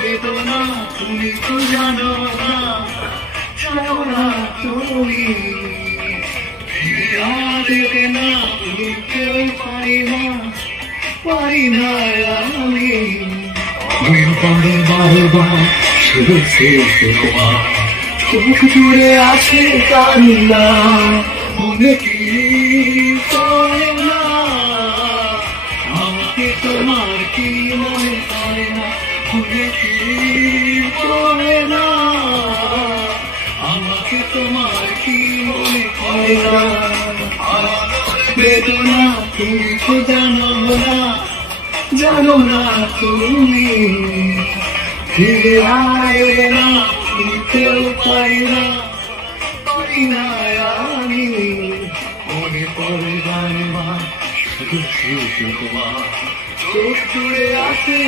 বেদনা তুমি তো জানো না, জানো না তুমি দেবে না, কেউ পারি না, পারি না আমি বারবার শুধু চোখ জুড়ে আছে কান্না, মনে কি পড়ে না, আমাকে তোমার কি মনে পড়ে না, মনে কি পড়ে না, আমাকে তোমার কি মনে পড়ে না, বেদনা তুমি তো জানো না, জানো না তুমি ফিরে আসবে না, কেউ পাই না, পারি না আমি মনে পড়ে বারবার শুধু তোমার চোখ জুড়ে আছে।